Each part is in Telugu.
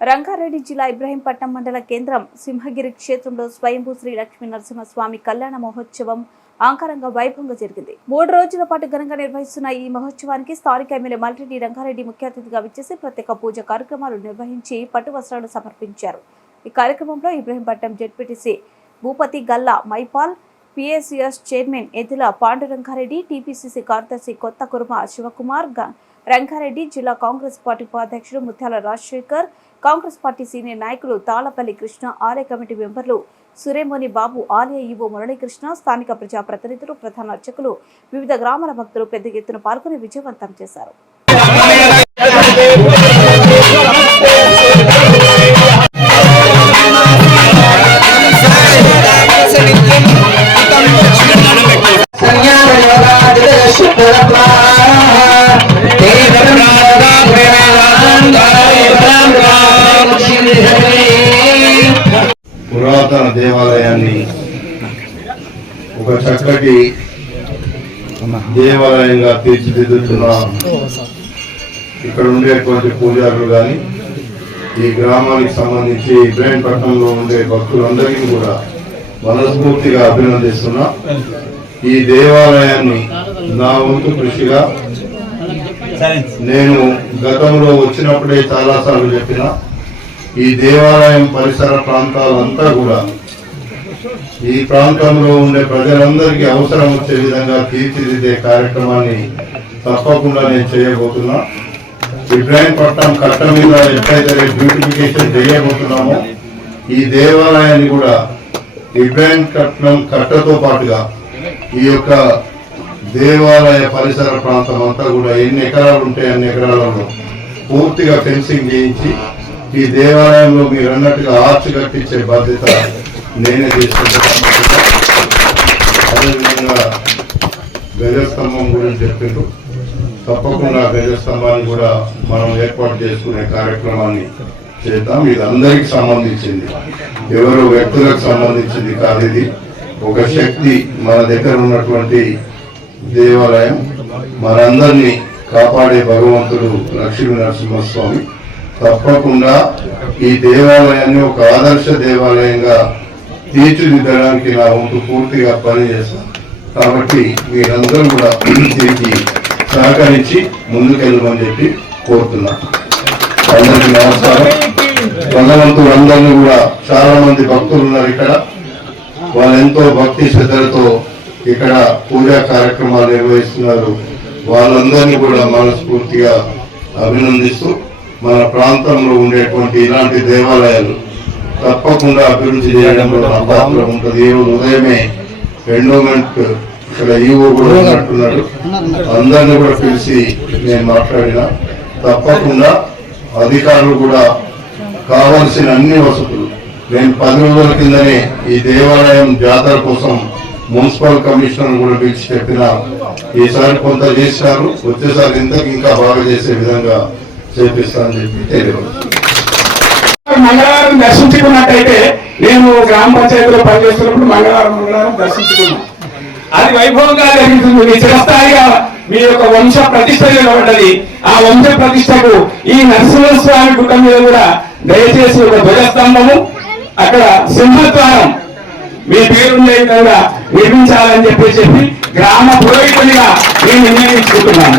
రంగారెడ్డి జిల్లా ఇబ్రహీంపట్నం మండల కేంద్రం సింహగిరి క్షేత్రంలో స్వయంభూ శ్రీ లక్ష్మీ నరసింహస్వామి కళ్యాణ మహోత్సవం ఆంకారంగా వైభవంగా జరిగింది. మూడు రోజుల పాటు ఘనంగా నిర్వహిస్తున్న ఈ మహోత్సవానికి స్థానిక ఎమ్మెల్యే మల్రెడ్డి రంగారెడ్డి ముఖ్య అతిథిగా విచ్చేసి ప్రత్యేక పూజ కార్యక్రమాలు నిర్వహించి పట్టు వస్త్రాలు సమర్పించారు. ఈ కార్యక్రమంలో Ibrahimpatnam ZPTC Bhupathi Galla Mypal PSCS chairman Eddula Pandurangareddy TPCC కార్యదర్శి కొత్త కుర్మ శివకుమార్ గ- రంగారెడ్డి జిల్లా కాంగ్రెస్ పార్టీ ఉపాధ్యక్షుడు ముత్యాల రాజశేఖర్ కాంగ్రెస్ పార్టీ సీనియర్ నాయకులు తాళపల్లి కృష్ణ ఆలయ కమిటీ మెంబర్లు సురేమోని బాబు ఆలయ ఈవో మురళీకృష్ణ స్థానిక ప్రజాప్రతినిధులు ప్రధాన అర్చకులు వివిధ గ్రామాల భక్తులు పెద్ద ఎత్తున పాల్గొని విజయవంతం చేశారు. చక్కటి దేవాలయంగా తీర్చిదిద్దుతున్న ఇక్కడ ఉండేటువంటి పూజారులు కానీ ఈ గ్రామానికి సంబంధించి ఇబ్రాహీంపట్నంలో ఉండే భక్తులందరికీ కూడా మనస్ఫూర్తిగా అభినందిస్తున్నా. ఈ దేవాలయాన్ని నా వంతు కృషిగా నేను గతంలో వచ్చినప్పుడే చాలాసార్లు చెప్పిన ఈ దేవాలయం పరిసర ప్రాంతాలంతా కూడా ఈ ప్రాంతంలో ఉండే ప్రజలందరికీ అవసరం వచ్చే విధంగా తీర్చిదిద్దే కార్యక్రమాన్ని తప్పకుండా నేను చేయబోతున్నా. ఇబ్రాహీంపట్నం కట్ట మీద ఎట్లయితే బ్యూటిఫికేషన్ చేయబోతున్నామో ఈ దేవాలయాన్ని కూడా ఇబ్రాహీంపట్నం కట్టతో పాటుగా ఈ యొక్క దేవాలయ పరిసర ప్రాంతం అంతా కూడా ఎన్ని ఎకరాలు ఉంటాయి అన్ని ఎకరాలలో పూర్తిగా ఫెన్సింగ్ చేయించి ఈ దేవాలయంలో మీరు అన్నట్టుగా ఆర్చి కట్టించే బాధ్యత నేనే తీసుకుంటాను అదేవిధంగా గజస్తంభం గురించి చెప్పిండ్రు. తప్పకుండా గజస్తంభాన్ని కూడా మనం ఏర్పాటు చేసుకునే కార్యక్రమాన్ని చేద్దాం. ఇది అందరికి సంబంధించింది. ఎవరు వ్యక్తులకు సంబంధించింది కాదు ఇది. ఒక శక్తి మన దగ్గర ఉన్నటువంటి దేవాలయం. మనందరినీ కాపాడే భగవంతుడు లక్ష్మీ నరసింహస్వామి. తప్పకుండా ఈ దేవాలయాన్ని ఒక ఆదర్శ దేవాలయంగా తీర్చిదిద్దడానికి నా వంతు పూర్తిగా పనిచేస్తాను కాబట్టి మీరందరూ కూడా దీనికి సహకరించి ముందుకెళ్ళమని చెప్పి కోరుతున్నా. అందరికీ నమస్కారం. భగవంతుడు అందరినీ కూడా చాలా మంది భక్తులు ఉన్నారు ఇక్కడ. వాళ్ళు ఎంతో భక్తి శ్రద్ధలతో ఇక్కడ పూజా కార్యక్రమాలు నిర్వహిస్తున్నారు. వాళ్ళందరినీ కూడా మనస్ఫూర్తిగా అభినందిస్తూ మన ప్రాంతంలో ఉండేటువంటి ఇలాంటి దేవాలయాలు తప్పకుండా అభివృద్ధి చేయడంలో పాత్ర ఉంటుంది. ఈ రోజు ఉదయమే ఎండోమెంట్ ఇక్కడ ఈవో కూడా ఉన్నట్టున్నాడు. అందరిని కూడా పిలిచి నేను మాట్లాడిన. తప్పకుండా అధికారులు కూడా కావాల్సిన అన్ని వసతులు. నేను పది రోజుల కిందనే ఈ దేవాలయం జాతర కోసం మున్సిపల్ కమిషనర్ కూడా పిలిచి చెప్పిన ఈసారి కొంత చేశారు వచ్చేసారి ఇంతకు ఇంకా బాగా చేసే విధంగా చేపిస్తానని చెప్పి తెలియదు దర్శించుకున్నట్టయితే నేను గ్రామ పంచాయతీలో పనిచేస్తున్నప్పుడు మంగళవారం మంగళవారం దర్శించుకున్నాను. అది వైభవంగా జరుగుతుంది మీ చిరస్థాయిగా మీ యొక్క వంశ ప్రతిష్ట నిలబడ్డది ఆ వంశ ప్రతిష్టకు ఈ నరసింహస్వామి గుట్ట మీద కూడా దయచేసి ఒక ధ్వజస్తంభము అక్కడ సింహద్వారం మీ పేరుండే విధంగా నిర్మించాలని చెప్పి చెప్పి గ్రామ పురోహితునిగా నేను నిర్ణయించుకుంటున్నాను.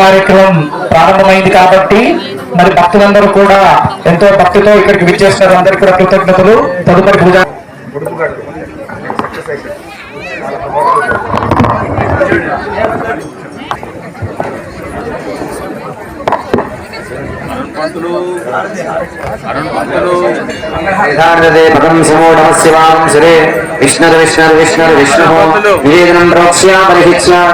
కార్యక్రమం ప్రారంభమైంది కాబట్టి మరి భక్తులందరూ కూడా ఎంతో భక్తితో ఇక్కడికి విచ్చేస్తున్నారు. అందరికీ కూడా కృతజ్ఞతలు. తదుపరి పూజ యథార్థతే పదం సమూఢమస్య విష్ణుర్ విష్ణుర్ విష్ణుర్ విష్ణు. నివేదనం ప్రోక్ష్య పరిహిత్య